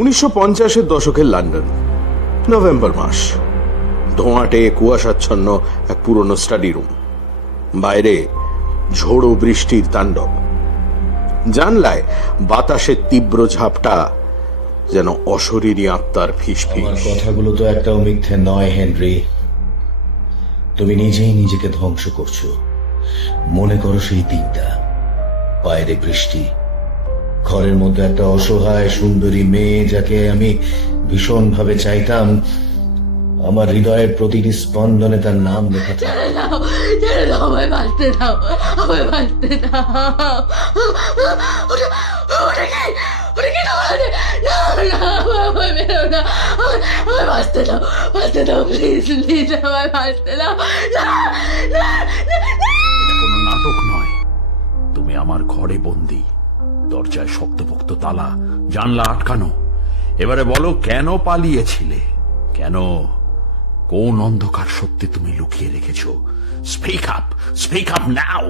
1950-এর দশকের London, November মাস। ধোঁয়াটে কুয়াশাচ্ছন্ন এক পুরনো স্টাডি রুম। বাইরে ঝোড়ো বৃষ্টির তাণ্ডব। জানলায় বাতাসের তীব্র ঝাপটা যেন অশরীরী আত্মার ফিসফিস। কথাগুলো তো একটাও মিথ্যে নয় হেনরি। তুমি নিজেই নিজেকে ধ্বংস করছো। মনে করো সেই দিনটা, বাইরে বৃষ্টি, ঘরের মধ্যে একটা অসহায় সুন্দরী মেয়ে যাকে আমি ভীষণ ভাবে চাইতাম। আমার হৃদয়ের প্রতিটি স্পন্দনে তার নাম লেখা থাকে। আমায় বাঁচতে দাও, আমায় বাঁচতে দাও। বাঁচতে দাও, বাঁচতে দাও, প্লিজ প্লিজ, আমায় বাঁচতে দাও। কোনো নাটক নয়। তুমি আমার ঘরে বন্দী, দরজায় শক্তপোক্ত তালা, জানলা আটকানো। এবারে বলো, কেন পালিয়েছিলে? কেন? কোন অন্ধকার সত্যি তুমি লুকিয়ে রেখেছো? স্পিক আপ, স্পিক আপ নাও।